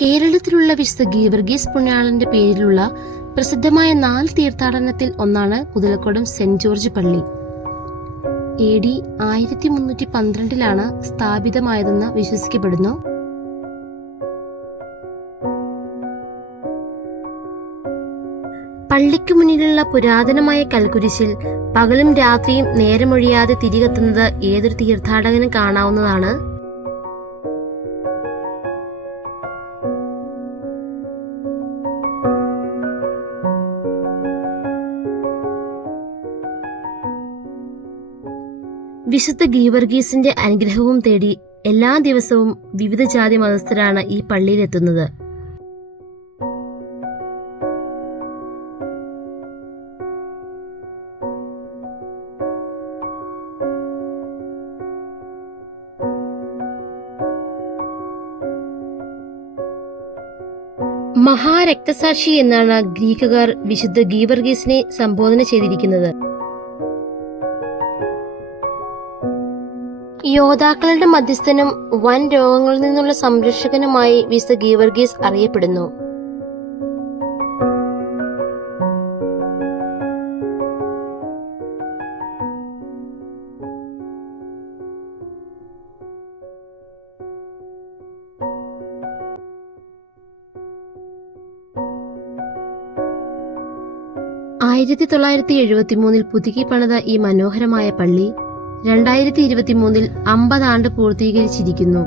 കേരളത്തിലുള്ള വിശുദ്ധ ഗീവർഗീസ് പുണ്യാളന്റെ പേരിലുള്ള പ്രസിദ്ധമായ 4 തീർത്ഥാടനത്തിൽ ഒന്നാണ് കുതിലക്കോടം സെന്റ് ജോർജ് പള്ളി. AD 1312 സ്ഥാപിതമായതെന്ന് വിശ്വസിക്കപ്പെടുന്നു. പള്ളിക്കു മുന്നിലുള്ള പുരാതനമായ കൽക്കുരിശിൽ പകലും രാത്രിയും നേരമൊഴിയാതെ തിരികെത്തുന്നത് ഏതൊരു തീർത്ഥാടകനും കാണാവുന്നതാണ്. വിശുദ്ധ ഗീവർഗീസിന്റെ അനുഗ്രഹവും തേടി എല്ലാ ദിവസവും വിവിധ ജാതി മതസ്ഥരാണ് ഈ പള്ളിയിലെത്തുന്നത്. മഹാരക്തസാക്ഷി എന്നാണ് ഗ്രീക്കുകാർ വിശുദ്ധ ഗീവർഗീസിനെ സംബോധന ചെയ്തിരിക്കുന്നത്. യോദ്ധാക്കളുടെ മധ്യസ്ഥനും വൻ രോഗങ്ങളിൽ നിന്നുള്ള സംരക്ഷകനുമായി വിശുദ്ധ ഗീവർഗീസ് അറിയപ്പെടുന്നു. ആയിരത്തി 1973 പുതുക്കി പണിത ഈ മനോഹരമായ പള്ളി 2023 50 ആണ്ട് പൂർത്തീകരിച്ചിരിക്കുന്നു.